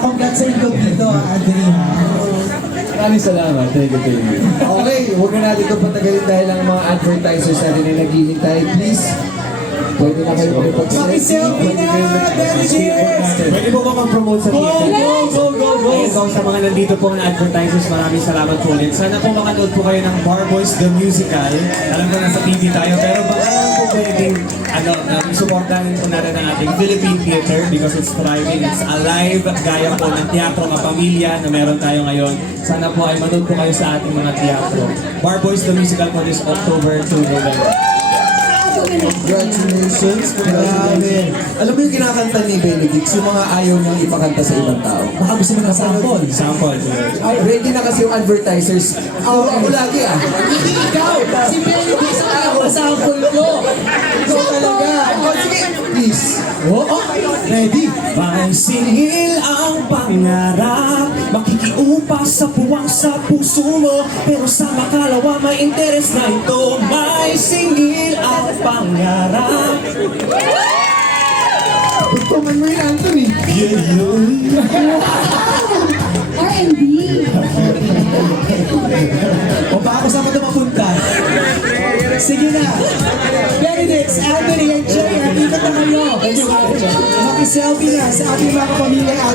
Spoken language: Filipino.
Congrats sa incognito, Anthony. Maraming salamat. Thank you, thank you. Okay, huwag na natin ito patagalin dahil ang mga advertisers natin ay naghihintay. Please, pwede na kayo Maki-selfie na, Benedict! Pwede po ba mag-promote sa theater? Go! So, sa mga nandito po na advertisers, maraming salamat po ulit. Sana po makanood po kayo ng Bar Boys The Musical. Alam ko nasa TV tayo, pero baka naman po pwedeng supportahan po natin ang ating Philippine theater because it's thriving, it's alive, gaya po ng teatro kapamilya na meron tayo ngayon. Sana po ay manood po kayo sa ating mga teatro. Bar Boys The Musical po this October to November. Congratulations! Grabe! Alam mo yung kinakanta ni Benedict, yung mga ayaw nang ipakanta sa ibang tao. Baka gusto mo ng sample. Sample. Ay, ready na kasi yung advertisers. Ako lagi ah. Ikaw! Si Benedict sa ako sample ko! Ikaw talaga! Oh, sige, please. Oo! Ready? May singil ang pangarap, makikiupa sa puwang sa puso mo, pero sa makalawa may interes na ito. May singil ang pangarap. Pagkaman mo yun, Anthony. R&B. O baka kung saan ka ito mapunta? Sige na! Benedict, Anthony, and Jay, ikot na kayo! Maki-selfie na sa ating mga kapamilya.